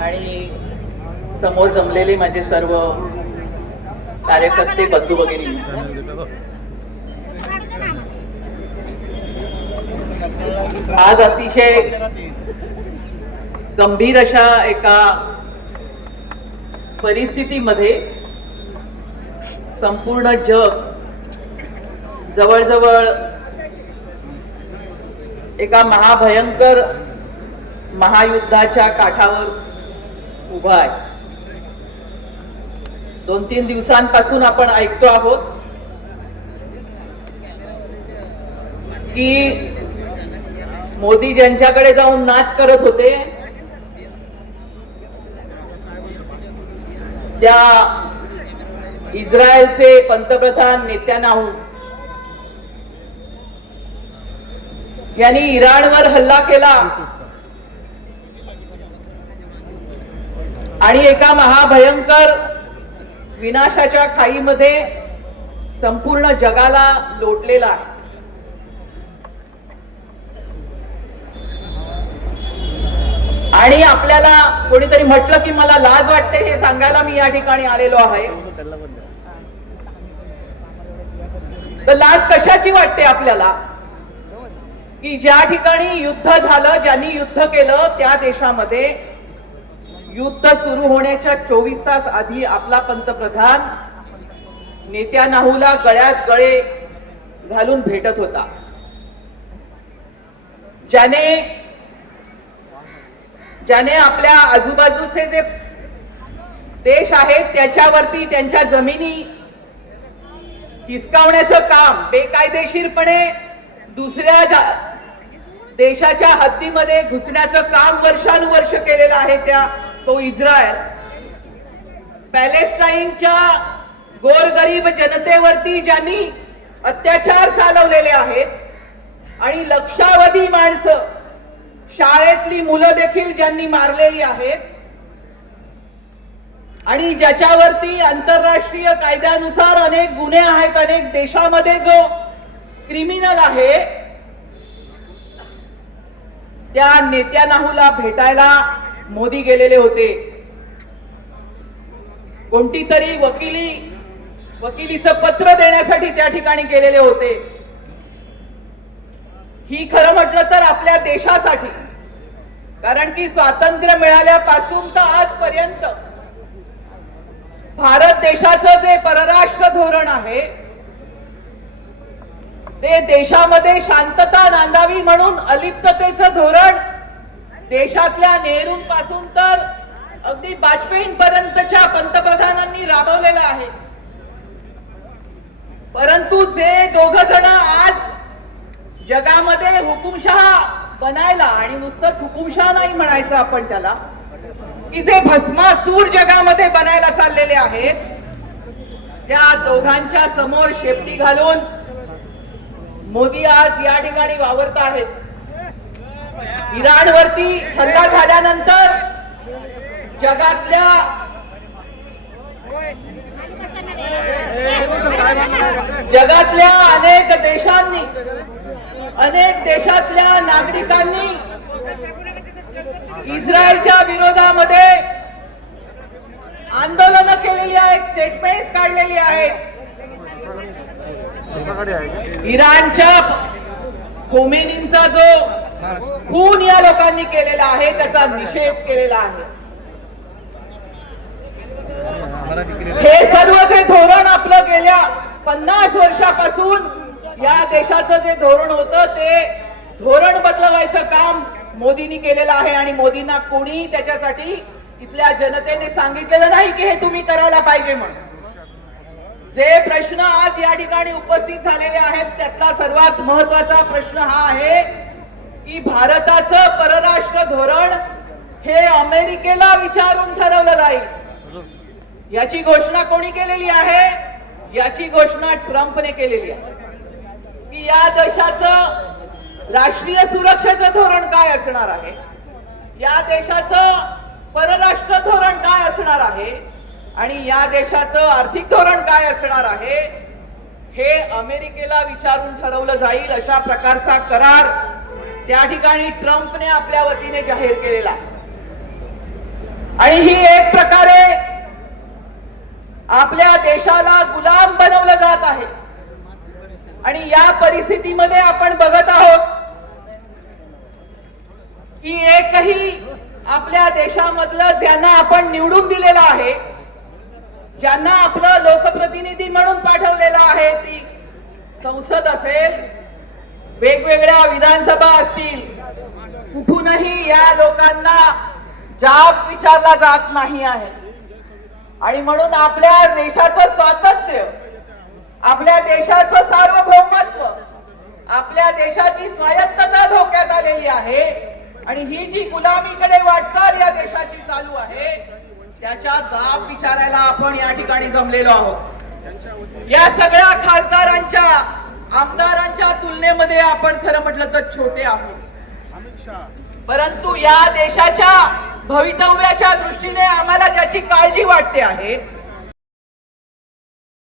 आणि समोर जमलेले माझे सर्व कार्यकर्ते बंधू भगिनी, आज अतिशय गंभीर अशा एका परिस्थितीमध्ये संपूर्ण जग जवळजवळ एका महाभयंकर महायुद्धाच्या काठावर उभा आहे. 2-3 दिवसांपासून आपण ऐकतो आहोत की मोदी ज्यांच्याकडे जाऊन नाच करत होते त्या इस्रायलचे पंतप्रधान नेत्यानाहू यांनी इराणवर हल्ला केला आणि एका महाभयंकर विनाशाच्या खाईमध्ये संपूर्ण जगाला लोटलेला आहे. आणि आपल्याला कोणीतरी म्हटलं की मला लाज वाटते हे सांगायला मी या ठिकाणी आलेलो आहे. तर लाज कशाची वाटते आपल्याला की ज्या ठिकाणी युद्ध झालं, ज्यांनी युद्ध केलं त्या देशामध्ये युद्ध सुरू होण्याच्या 24 तास आधी आपला पंतप्रधान नेत्यानाहूला गळ्यात गळे घालून भेटत होता. ज्याने आपल्या आजूबाजूचे जे देश आहेत त्याच्यावरती त्यांच्या जमिनी हिसकावण्याचं काम, बेकायदेशीरपणे दुसऱ्या देशाच्या हद्दीमध्ये घुसण्याचं काम वर्षानुवर्ष केलेलं आहे तो इस्रायल. पॅलेस्टाईनच्या गोरगरीब जनतेवरती ज्यांनी अत्याचार चालवलेले आहेत आणि लक्षावधी माणसं, शाळेतली मुलं देखील ज्यांनी मारलेली आहेत आणि ज्याच्यावरती आंतरराष्ट्रीय कायद्यानुसार अनेक गुन्हे आहेत, अनेक देशामध्ये जो क्रिमिनल आहे, त्या नेत्यानाहूला भेटायला मोदी गेलेले होते. कोणती तरी वकिलीचं पत्र देण्यासाठी त्या ठिकाणी गेलेले होते. ही खरं म्हटलं तर आपल्या देशासाठी, कारण की स्वातंत्र्य मिळाल्यापासून तर आजपर्यंत भारत देशाचं जे परराष्ट्र धोरण आहे ते देशामध्ये शांतता नांदावी म्हणून अलिप्ततेचं धोरण देशातल्या नेहरूंपासून तर अगदी वाजपेयींपर्यंतच्या पंतप्रधानांनी राबवलेलं आहे. परंतु जे दोघ जण आज जगामध्ये हुकुमशहा बनायला, आणि नुसतंच हुकुमशहा नाही म्हणायचं आपण त्याला, की जे भस्मासूर जगामध्ये बनायला चाललेले आहेत, त्या दोघांच्या समोर शेपटी घालून मोदी आज या ठिकाणी वावरत आहेत. इराणवरती हल्ला झाल्यानंतर जगातल्या अनेक देशांनी, अनेक देशातल्या नागरिकांनी इस्रायलच्या विरोधामध्ये आंदोलन केलेली आहेत, स्टेटमेंट्स काढलेली आहेत. इराणच्या खोमेनींचा जो खून या लोकांनी केलेला आहे त्याचा निषेध केलेला आहे. हे सर्व जे धोरण आपलं गेल्या 50 वर्षापासून या देशाचं जे धोरण होतं ते धोरण बदलवायचं काम मोदींनी केलेलं आहे. आणि मोदींना कोणी त्याच्यासाठी इथल्या जनतेने सांगितलेलं नाही की हे तुम्ही करायला पाहिजे म्हणून. जे प्रश्न आज या ठिकाणी उपस्थित झालेले आहेत त्यातला सर्वात महत्वाचा प्रश्न हा आहे की भारताचं परराष्ट्र धोरण हे अमेरिकेला विचारून ठरवलं जाईल. याची घोषणा कोणी केलेली आहे? याची घोषणा ट्रम्पने केलेली आहे की या देशाचं राष्ट्रीय सुरक्षेचं धोरण काय असणार आहे, या देशाचं परराष्ट्र धोरण काय असणार आहे आणि या देशाचं आर्थिक धोरण काय असणार आहे हे अमेरिकेला विचारून ठरवलं जाईल. अशा प्रकारचा करार त्या ठिकाणी ट्रम्पने आपल्या वतीने जाहीर केलेला. आणि ही एक प्रकारे आपल्या देशाला गुलाम बनवलं जात आहे. आणि या परिस्थितीमध्ये आपण बघत आहोत की एकही आपल्या देशामधलं ज्यांना आपण निवडून दिलेलं आहे, ज्यांना आपलं लोकप्रतिनिधी म्हणून पाठवलेलं आहे, ती संसद असेल, वेगवेगळ्या विधानसभा असतील, कुठूनही या लोकांना जाब विचारला जात नाही आहे. आणि म्हणून आपल्या देशाचं स्वातंत्र्य, आपल्या देशाचं सार्वभौमत्व, आपल्या देशाची स्वायत्तता धोक्यात आलेली आहे. आणि ही जी गुलामीकडे वाटचाल या देशाची चालू आहे, त्याच्या जाब विचारायला आपण या ठिकाणी जमलेलो आहोत. या सगळ्या खासदारांच्या, आमदारांच्या तुलनेमध्ये आपण खरं म्हटलं तर छोटे आहोत. परंतु या देशाच्या भवितव्याच्या दृष्टीने आम्हाला ज्याची काळजी वाटते आहे